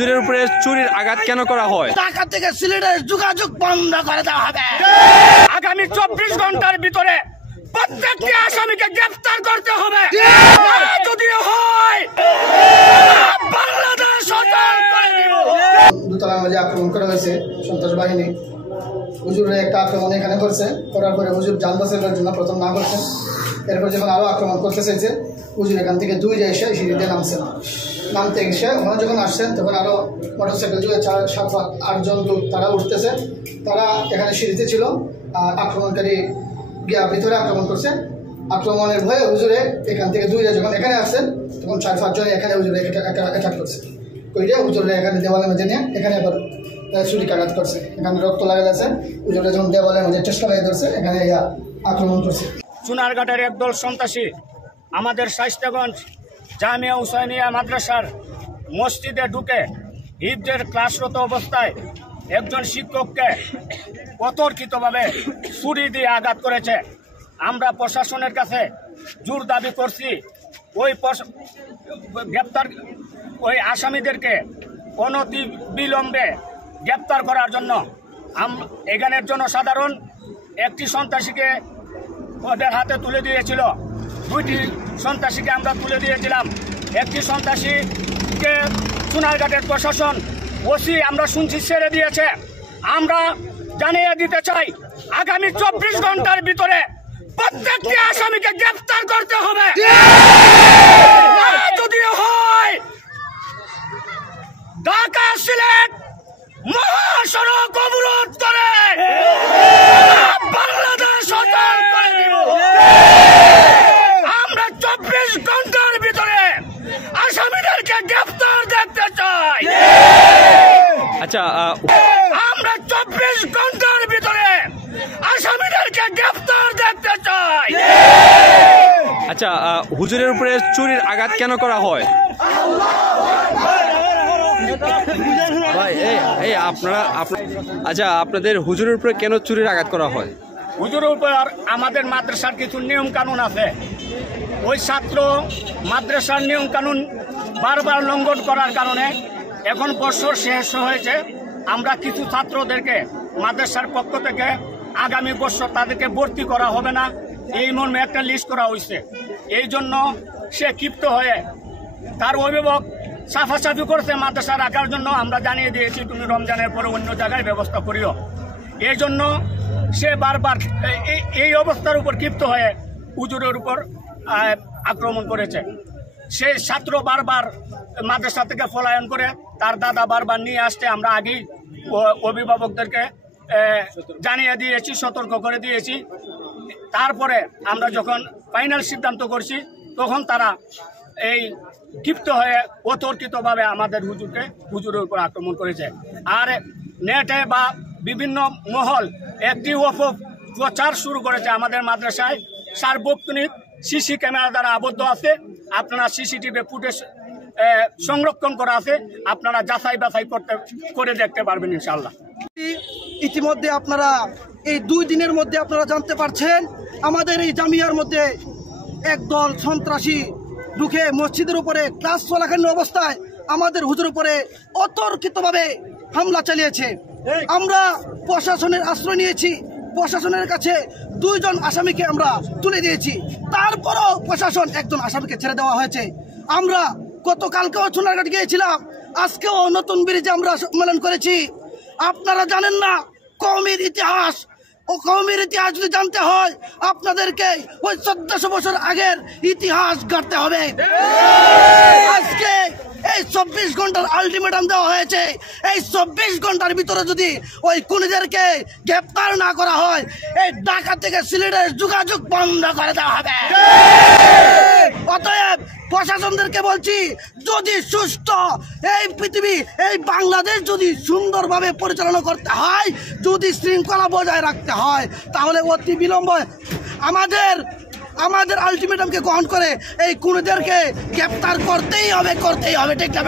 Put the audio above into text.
হুজুরের উপরে চুরির আঘাত কেন করা হয়? ঢাকা থেকে সিলেটের যোগাযোগ বন্ধ করে দেওয়া হবে। আগামী 24 ঘন্টার ভিতরে প্রত্যেকটি আসামিকে গ্রেফতার করতে হবে। যদি হয় বাংলাদেশ দোতলার মাঝে আক্রমণ করা হয়েছে সন্ত্রাস বাহিনী। হুজুরের একটা আক্রমণ এখানে করছে, করার পরে হুজুর যান বাঁচানোর জন্য প্রথম না করছেন। এরপর যখন আরও আক্রমণ করতে চাইছে, হুজুর এখান থেকে দুইটা এসে সিঁড়িতে নামছেন। নামতে এসে ওখানে যখন আসছেন তখন আরও মোটরসাইকেল যুগে 7-8 লোক তারা উঠতেছে। তারা এখানে সিঁড়িতে ছিল আর আক্রমণকারী গিয়া ভিতরে আক্রমণ করছে। আক্রমণের ভয়ে হুজুরে এখান থেকে দুইটা যখন এখানে আসছেন তখন 4-5 জন এখানে হুজুরে অ্যাটাক করছে। কইরে হুজুরে এখানে দেওয়ালের মধ্যে নিয়ে এখানে আবার ছুরিকাঘাত করছে। এখানে রক্ত লাগা গেছে। হুজুরে যখন দেওয়ালের মধ্যে চেষ্টা লাগিয়ে ধরছে এখানে আক্রমণ করছে। চুনারঘাটের একদল সন্ত্রাসী আমাদের শায়েস্তাগঞ্জ জামিয়া হুসাইনিয়া মাদ্রাসার মসজিদে ঢুকে হিফজের ক্লাসরত অবস্থায় একজন শিক্ষককে অতর্কিতভাবে ছুরি দিয়ে আঘাত করেছে। আমরা প্রশাসনের কাছে জোর দাবি করছি ওই আসামিদেরকে অনতি বিলম্বে গ্রেপ্তার করার জন্য। এখানের জনসাধারণ একটি সন্ত্রাসীকে ওদের হাতে তুলে দিয়েছিল, 2টি সন্ত্রাসীকে আমরা তুলে দিয়েছিলাম। একটি সন্ত্রাসীকে চুনারঘাটের প্রশাসন ওসি আমরা শুনছি ছেড়ে দিয়েছে। আমরা জানিয়ে দিতে চাই আগামী 24 ঘন্টার ভিতরে প্রত্যেকটি আসামিকে গ্রেফতার করতে হবে। যদি হয় ঢাকা সিলেট মহাসড়ক অবরোধ করে বাংলাদেশ আমরা 24 ঘন্টার ভিতরে আসামিদেরকে গ্রেফতার দেখতে চাই। আচ্ছা, আমরা 24 ঘন্টার ভিতরে আসামিদেরকে গ্রেফতার দেখতে চাই। আচ্ছা, হুজুরের উপরে চুরির আঘাত কেন করা হয়? আচ্ছা, আপনাদের হুজুরের উপরে কেন চুরির আঘাত করা হয়? হুজুরের উপর আমাদের মাদ্রাসার কিছু নিয়ম কানুন আছে। ওই ছাত্র মাদ্রাসার নিয়ম কানুন বারবার লঙ্ঘন করার কারণে এখন বছর শেষ হয়েছে। আমরা কিছু ছাত্রদেরকে মাদ্রাসার পক্ষ থেকে আগামী বছর তাদেরকে ভর্তি করা হবে না, এই মর্মে একটা লিস্ট করা হয়েছে। এই জন্য সে ক্ষিপ্ত হয়ে তার অভিভাবক সাফাসাফি করছে মাদ্রাসা রাখার জন্য। আমরা জানিয়ে দিয়েছি তুমি রমজানের পরে অন্য জায়গায় ব্যবস্থা করিও। এই জন্য সে বারবার এই অবস্থার উপর ক্ষিপ্ত হয়ে হুজুরের উপর আক্রমণ করেছে। সে ছাত্র বারবার মাদ্রাসা থেকে পলায়ন করে তার দাদা বারবার নিয়ে আসতে আমরা আগেই অভিভাবকদেরকে জানিয়ে দিয়েছি, সতর্ক করে দিয়েছি। তারপরে আমরা যখন ফাইনাল সিদ্ধান্ত করছি তখন তারা এই ক্ষিপ্ত হয়ে অতর্কিতভাবে আমাদের হুজুরের উপর আক্রমণ করেছে। আর নেটে বা বিভিন্ন মহল একটি প্রচার শুরু করেছে আমাদের মাদ্রাসায় সার্বক্ষণিক সিসি ক্যামেরা দ্বারা আবদ্ধ আছে। আপনারা সিসিটিভি ফুটেজ সংরক্ষণ করা আছে, আপনারা যাচাই বাছাই করে দেখতে পারবেন ইনশাআল্লাহ। ইতিমধ্যে আপনারা এই 2 দিনের মধ্যে আপনারা জানতে পারছেন আমাদের এই জামিয়ার মধ্যে একদল সন্ত্রাসী ঢুকে মসজিদের উপরে ক্লাস চলাকালীন অবস্থায় আমাদের হুজুর উপরে অতর্কিতভাবে হামলা চালিয়েছে। আমরা প্রশাসনের আশ্রয় নিয়েছি, প্রশাসনের কাছে 2 জন আসামিকে আমরা তুলে দিয়েছি। তারপরও প্রশাসন একজন আসামিকে ছেড়ে দেওয়া হয়েছে। আমরা গতকালকেও চুনারঘাট গিয়েছিলাম, আজকেও নতুন ব্রিজে আমরা সম্মেলন করেছি। আপনারা জানেন না কওমের ইতিহাস, ও কওমের ইতিহাস যদি জানতে হয় আপনাদেরকে ওই 1400 বছর আগের ইতিহাস গাঁথতে হবে। আজকে এই 24 ঘন্টার আলটিমেটাম দেওয়া হয়েছে। এই 24 ঘন্টার ভিতরে যদি ওই খুনিদেরকে গ্রেপ্তার না করা হয় এই ঢাকা থেকে সিলেটের যোগাযোগ বন্ধ করে দেওয়া হবে। অতএব প্রশাসনদেরকে বলছি, যদি সুষ্ঠু এই পৃথিবী এই বাংলাদেশ যদি সুন্দরভাবে পরিচালনা করতে হয়, যদি শৃঙ্খলা বজায় রাখতে হয়, তাহলে অতি বিলম্বে আমাদের আলটিমেটামকে গ্রহণ করে এই খুনিদেরকে গ্রেপ্তার করতেই হবে। ঠিক না?